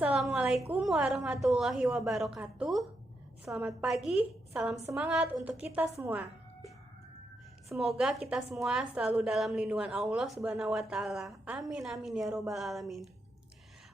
Assalamualaikum warahmatullahi wabarakatuh. Selamat pagi, salam semangat untuk kita semua. Semoga kita semua selalu dalam lindungan Allah Subhanahu wa taala. Amin amin ya robbal alamin.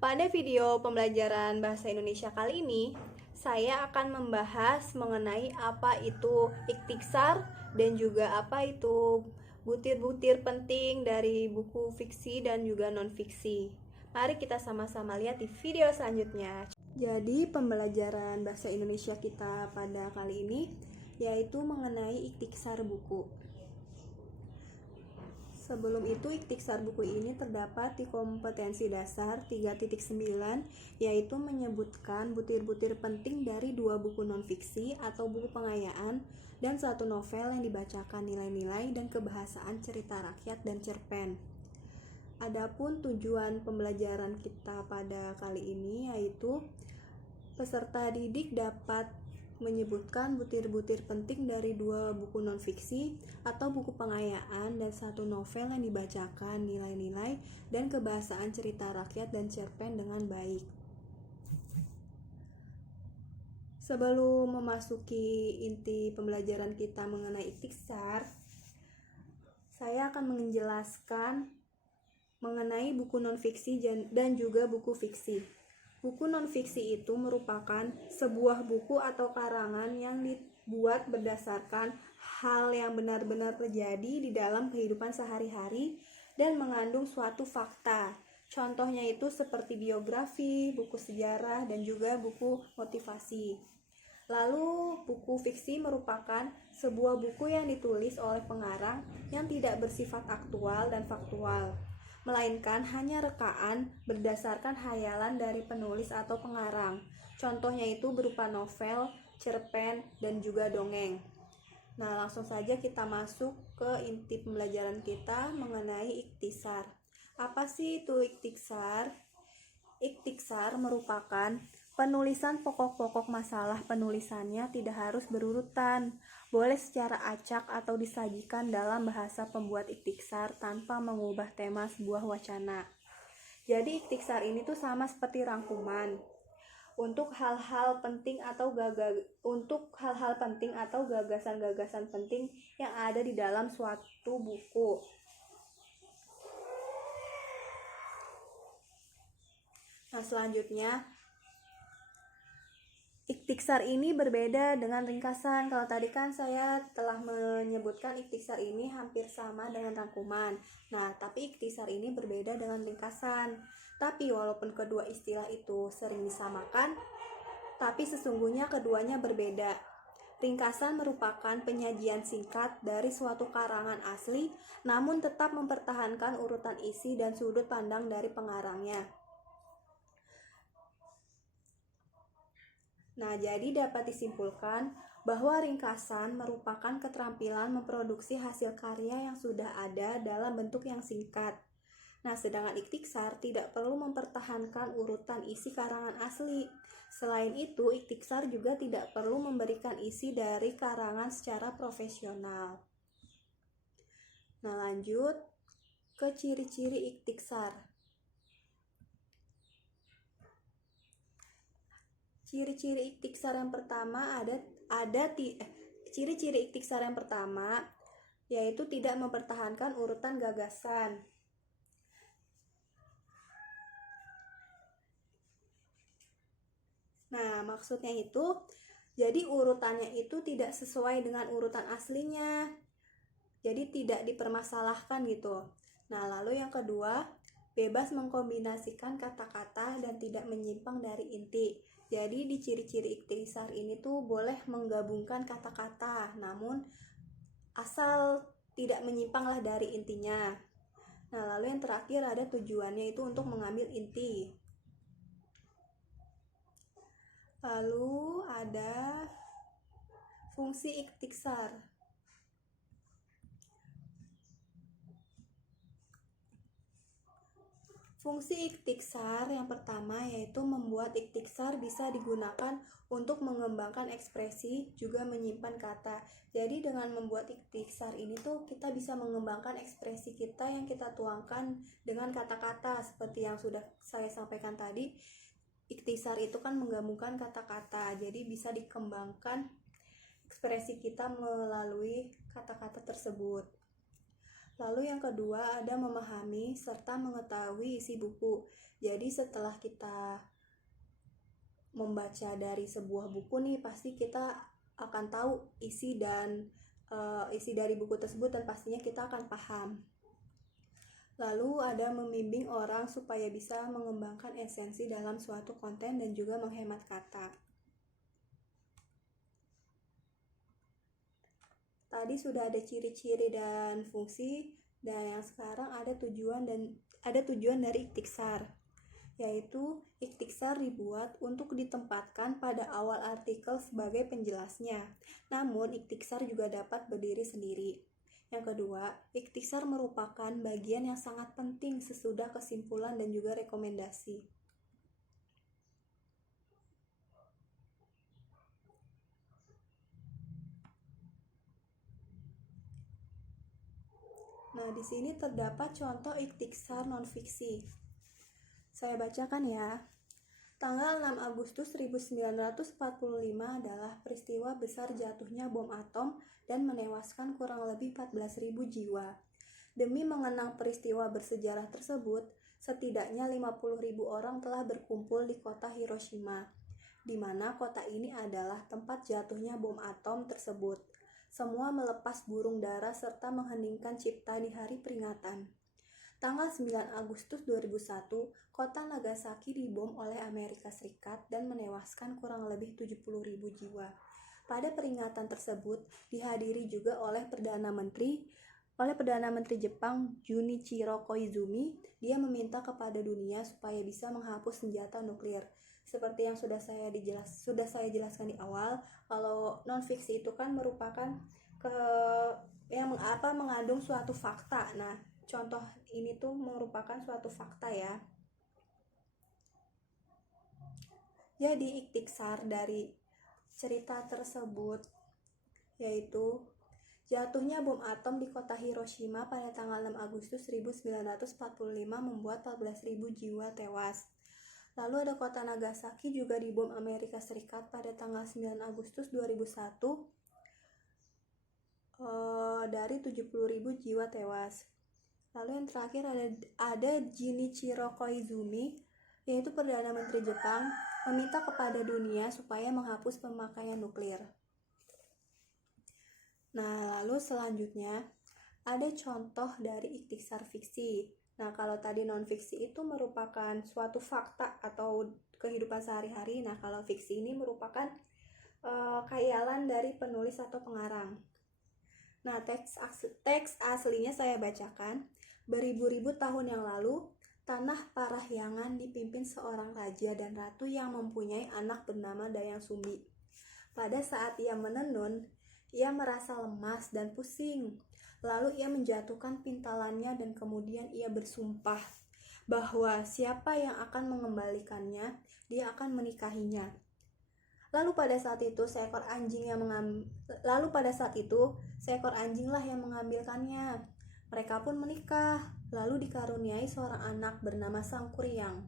Pada video pembelajaran bahasa Indonesia kali ini, saya akan membahas mengenai apa itu ikhtiksar dan juga apa itu butir-butir penting dari buku fiksi dan juga non-fiksi. Mari kita sama-sama lihat di video selanjutnya. Jadi pembelajaran bahasa Indonesia kita pada kali ini yaitu mengenai ikhtiksar buku. Sebelum itu, ikhtiksar buku ini terdapat di kompetensi dasar 3.9, yaitu menyebutkan butir-butir penting dari 2 buku non-fiksi atau buku pengayaan dan 1 novel yang dibacakan nilai-nilai dan kebahasaan cerita rakyat dan cerpen. Adapun tujuan pembelajaran kita pada kali ini yaitu peserta didik dapat menyebutkan butir-butir penting dari 2 buku non-fiksi atau buku pengayaan dan 1 novel yang dibacakan nilai-nilai dan kebahasaan cerita rakyat dan cerpen dengan baik. Sebelum memasuki inti pembelajaran kita mengenai ikhtiksar, saya akan menjelaskan mengenai buku non-fiksi dan juga buku fiksi. Buku non-fiksi itu merupakan sebuah buku atau karangan yang dibuat berdasarkan hal yang benar-benar terjadi di dalam kehidupan sehari-hari dan mengandung suatu fakta. Contohnya itu seperti biografi, buku sejarah, dan juga buku motivasi. Lalu, buku fiksi merupakan sebuah buku yang ditulis oleh pengarang yang tidak bersifat aktual dan faktual, melainkan hanya rekaan berdasarkan hayalan dari penulis atau pengarang. Contohnya itu berupa novel, cerpen, dan juga dongeng. Nah, langsung saja kita masuk ke inti pembelajaran kita mengenai ikhtiksar. Apa sih itu ikhtiksar? Ikhtiksar merupakan penulisan pokok-pokok masalah penulisannya tidak harus berurutan, boleh secara acak atau disajikan dalam bahasa pembuat ikhtiksar tanpa mengubah tema sebuah wacana. Jadi ikhtiksar ini tuh sama seperti rangkuman untuk hal-hal penting atau gagasan-gagasan penting yang ada di dalam suatu buku. Nah, selanjutnya ikhtiksar ini berbeda dengan ringkasan. Kalau tadi kan saya telah menyebutkan ikhtiksar ini hampir sama dengan rangkuman. Nah, tapi ikhtiksar ini berbeda dengan ringkasan. Tapi walaupun kedua istilah itu sering disamakan, tapi sesungguhnya keduanya berbeda. Ringkasan merupakan penyajian singkat dari suatu karangan asli, namun tetap mempertahankan urutan isi dan sudut pandang dari pengarangnya. Nah, jadi dapat disimpulkan bahwa ringkasan merupakan keterampilan memproduksi hasil karya yang sudah ada dalam bentuk yang singkat. Nah, sedangkan ikhtiksar tidak perlu mempertahankan urutan isi karangan asli. Selain itu, ikhtiksar juga tidak perlu memberikan isi dari karangan secara profesional. Nah, lanjut ke ciri-ciri ikhtiksar. Ciri-ciri ikhtiksar yang pertama ciri-ciri ikhtiksar yang pertama yaitu tidak mempertahankan urutan gagasan. Nah, maksudnya itu jadi urutannya itu tidak sesuai dengan urutan aslinya. Jadi tidak dipermasalahkan gitu. Nah, lalu yang kedua, bebas mengkombinasikan kata-kata dan tidak menyimpang dari inti. Jadi di ciri-ciri ikhtiksar ini tuh boleh menggabungkan kata-kata, namun asal tidak menyimpanglah dari intinya. Nah, lalu yang terakhir ada tujuannya itu untuk mengambil inti. Lalu ada fungsi ikhtiksar. Fungsi ikhtiksar yang pertama yaitu membuat ikhtiksar bisa digunakan untuk mengembangkan ekspresi, juga menyimpan kata. Jadi dengan membuat ikhtiksar ini tuh kita bisa mengembangkan ekspresi kita yang kita tuangkan dengan kata-kata seperti yang sudah saya sampaikan tadi. Ikhtisar itu kan menggabungkan kata-kata, jadi bisa dikembangkan ekspresi kita melalui kata-kata tersebut. Lalu yang kedua ada memahami serta mengetahui isi buku. Jadi setelah kita membaca dari sebuah buku nih, pasti kita akan tahu isi dari buku tersebut dan pastinya kita akan paham. Lalu ada membimbing orang supaya bisa mengembangkan esensi dalam suatu konten dan juga menghemat kata. Tadi sudah ada ciri-ciri dan fungsi, dan yang sekarang ada tujuan dari ikhtisar, yaitu ikhtisar dibuat untuk ditempatkan pada awal artikel sebagai penjelasnya. Namun ikhtisar juga dapat berdiri sendiri. Yang kedua, ikhtisar merupakan bagian yang sangat penting sesudah kesimpulan dan juga rekomendasi. Nah, di sini terdapat contoh ikhtisar non-fiksi. Saya bacakan ya. Tanggal 6 Agustus 1945 adalah peristiwa besar jatuhnya bom atom dan menewaskan kurang lebih 14.000 jiwa. Demi mengenang peristiwa bersejarah tersebut, setidaknya 50.000 orang telah berkumpul di kota Hiroshima, di mana kota ini adalah tempat jatuhnya bom atom tersebut. Semua melepas burung dara serta mengheningkan cipta di hari peringatan. Tanggal 9 Agustus 2001, kota Nagasaki dibom oleh Amerika Serikat dan menewaskan kurang lebih 70.000 jiwa. Pada peringatan tersebut dihadiri juga oleh Perdana Menteri Jepang Junichiro Koizumi. Dia meminta kepada dunia supaya bisa menghapus senjata nuklir. Seperti yang sudah saya jelaskan di awal, kalau non-fiksi itu kan merupakan mengandung suatu fakta. Nah, contoh ini tuh merupakan suatu fakta ya. Jadi ikhtisar dari cerita tersebut yaitu jatuhnya bom atom di kota Hiroshima pada tanggal 6 Agustus 1945 membuat 14.000 jiwa tewas. Lalu ada kota Nagasaki juga dibom Amerika Serikat pada tanggal 9 Agustus 2001 dari 70.000 jiwa tewas. Lalu yang terakhir ada Junichiro Koizumi, yaitu Perdana Menteri Jepang, meminta kepada dunia supaya menghapus pemakaian nuklir. Nah, lalu selanjutnya ada contoh dari ikhtisar fiksi. Nah, kalau tadi non-fiksi itu merupakan suatu fakta atau kehidupan sehari-hari. Nah, kalau fiksi ini merupakan khayalan dari penulis atau pengarang. Nah, teks aslinya saya bacakan. Beribu-ribu tahun yang lalu, tanah Parahyangan dipimpin seorang raja dan ratu yang mempunyai anak bernama Dayang Sumbi. Pada saat ia menenun, ia merasa lemas dan pusing. Lalu ia menjatuhkan pintalannya dan kemudian ia bersumpah bahwa siapa yang akan mengembalikannya, dia akan menikahinya. Lalu pada saat itu seekor anjinglah yang mengambilkannya. Mereka pun menikah, lalu dikaruniai seorang anak bernama Sangkuriang.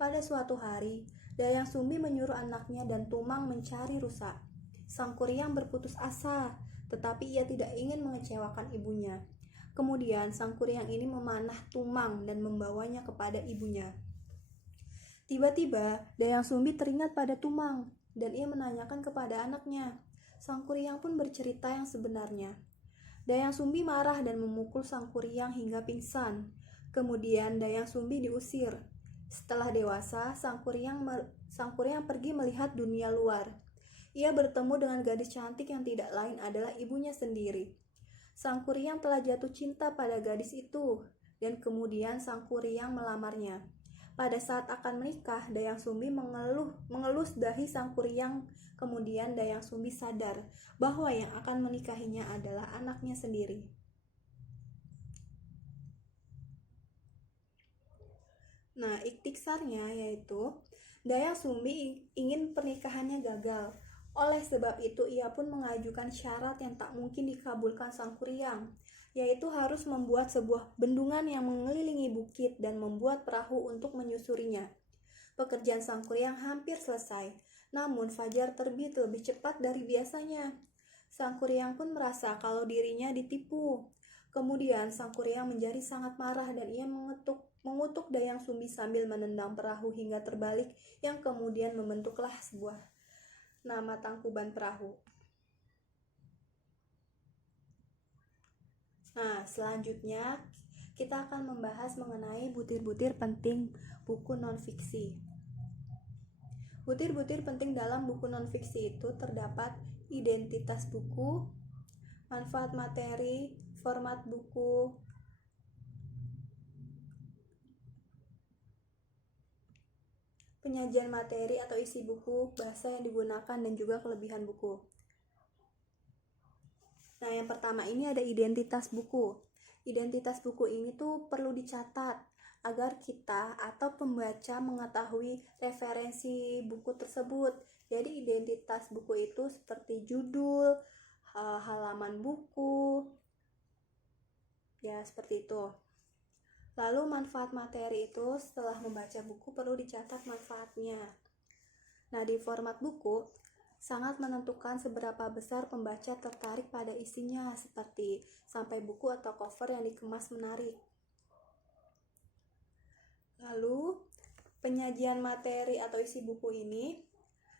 Pada suatu hari, Dayang Sumbi menyuruh anaknya dan Tumang mencari rusa. Sangkuriang berputus asa, tetapi ia tidak ingin mengecewakan ibunya. Kemudian Sangkuriang ini memanah Tumang dan membawanya kepada ibunya. Tiba-tiba Dayang Sumbi teringat pada Tumang dan ia menanyakan kepada anaknya. Sangkuriang pun bercerita yang sebenarnya. Dayang Sumbi marah dan memukul Sangkuriang hingga pingsan. Kemudian Dayang Sumbi diusir. Setelah dewasa, Sangkuriang pergi melihat dunia luar. Ia bertemu dengan gadis cantik yang tidak lain adalah ibunya sendiri. Sangkuriang telah jatuh cinta pada gadis itu, dan kemudian Sangkuriang melamarnya. Pada saat akan menikah, Dayang Sumbi mengelus dahi Sangkuriang. Kemudian Dayang Sumbi sadar bahwa yang akan menikahinya adalah anaknya sendiri. Nah, ikhtisarnya yaitu Dayang Sumbi ingin pernikahannya gagal. Oleh sebab itu, ia pun mengajukan syarat yang tak mungkin dikabulkan Sangkuriang, yaitu harus membuat sebuah bendungan yang mengelilingi bukit dan membuat perahu untuk menyusurinya. Pekerjaan Sangkuriang hampir selesai, namun fajar terbit lebih cepat dari biasanya. Sangkuriang pun merasa kalau dirinya ditipu. Kemudian Sangkuriang menjadi sangat marah dan ia mengutuk Dayang Sumbi sambil menendang perahu hingga terbalik yang kemudian membentuklah sebuah nama Tangkuban Perahu. Nah, selanjutnya kita akan membahas mengenai butir-butir penting buku non-fiksi. Butir-butir penting dalam buku non-fiksi itu terdapat identitas buku, manfaat materi, format buku, penyajian materi atau isi buku, bahasa yang digunakan, dan juga kelebihan buku. Nah, yang pertama ini ada identitas buku. Identitas buku ini tuh perlu dicatat agar kita atau pembaca mengetahui referensi buku tersebut. Jadi identitas buku itu seperti judul, halaman buku, ya seperti itu. Lalu manfaat materi itu setelah membaca buku perlu dicatat manfaatnya. Nah, di format buku sangat menentukan seberapa besar pembaca tertarik pada isinya, seperti sampai buku atau cover yang dikemas menarik. Lalu, penyajian materi atau isi buku ini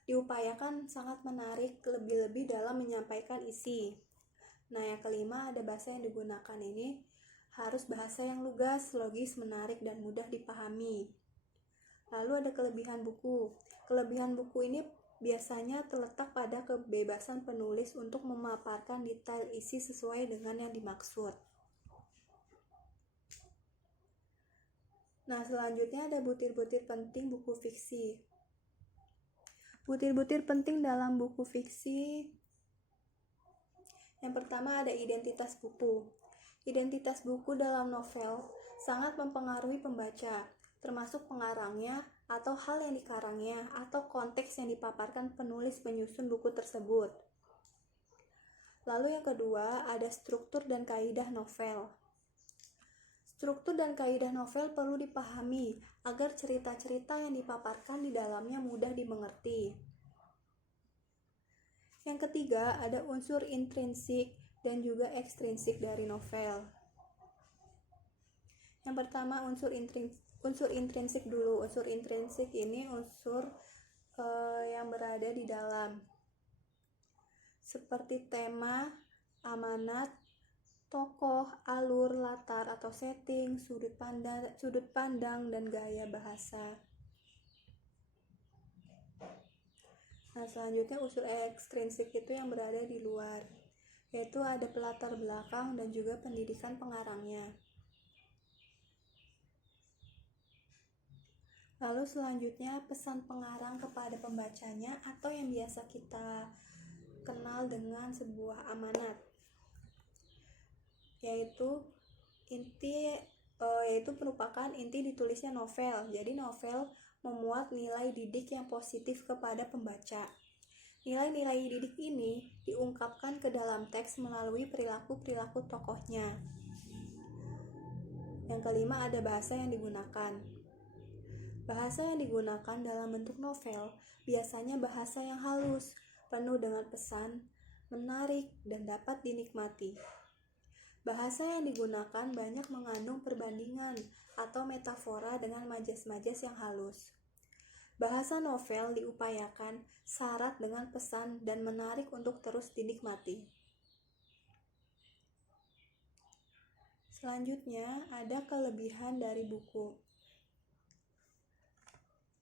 diupayakan sangat menarik lebih-lebih dalam menyampaikan isi. Nah, yang kelima ada bahasa yang digunakan ini harus bahasa yang lugas, logis, menarik, dan mudah dipahami. Lalu ada kelebihan buku. Kelebihan buku ini biasanya terletak pada kebebasan penulis untuk memaparkan detail isi sesuai dengan yang dimaksud. Nah, selanjutnya ada butir-butir penting buku fiksi. Butir-butir penting dalam buku fiksi. Yang pertama ada identitas buku. Identitas buku dalam novel sangat mempengaruhi pembaca, termasuk pengarangnya atau hal yang dikarangnya atau konteks yang dipaparkan penulis penyusun buku tersebut. Lalu yang kedua ada struktur dan kaidah novel. Struktur dan kaidah novel perlu dipahami agar cerita-cerita yang dipaparkan di dalamnya mudah dimengerti. Yang ketiga ada unsur intrinsik dan juga ekstrinsik dari novel. Yang pertama unsur intrinsik dulu. Unsur intrinsik ini unsur yang berada di dalam, seperti tema, amanat, tokoh, alur, latar atau setting, sudut pandang dan gaya bahasa. Nah, selanjutnya unsur ekstrinsik itu yang berada di luar, yaitu ada pelatar belakang dan juga pendidikan pengarangnya. Lalu selanjutnya pesan pengarang kepada pembacanya atau yang biasa kita kenal dengan sebuah amanat, yaitu merupakan inti ditulisnya novel. Jadi novel memuat nilai didik yang positif kepada pembaca. Nilai-nilai didik ini diungkapkan ke dalam teks melalui perilaku-perilaku tokohnya. Yang kelima ada bahasa yang digunakan. Bahasa yang digunakan dalam bentuk novel biasanya bahasa yang halus, penuh dengan pesan, menarik, dan dapat dinikmati. Bahasa yang digunakan banyak mengandung perbandingan atau metafora dengan majas-majas yang halus. Bahasa novel diupayakan syarat dengan pesan dan menarik untuk terus dinikmati. Selanjutnya ada kelebihan dari buku.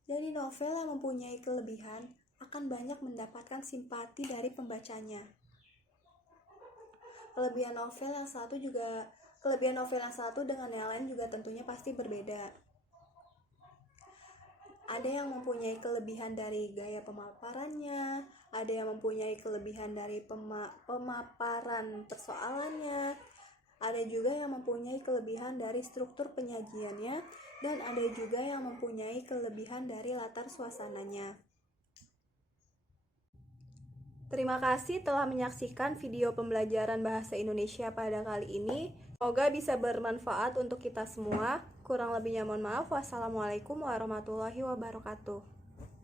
Jadi novel yang mempunyai kelebihan akan banyak mendapatkan simpati dari pembacanya. Kelebihan novel yang satu dengan yang lain juga tentunya pasti berbeda. Ada yang mempunyai kelebihan dari gaya pemaparannya, ada yang mempunyai kelebihan dari pemaparan persoalannya, ada juga yang mempunyai kelebihan dari struktur penyajiannya, dan ada juga yang mempunyai kelebihan dari latar suasananya. Terima kasih telah menyaksikan video pembelajaran bahasa Indonesia pada kali ini. Semoga bisa bermanfaat untuk kita semua. Kurang lebihnya mohon maaf. Wassalamualaikum warahmatullahi wabarakatuh.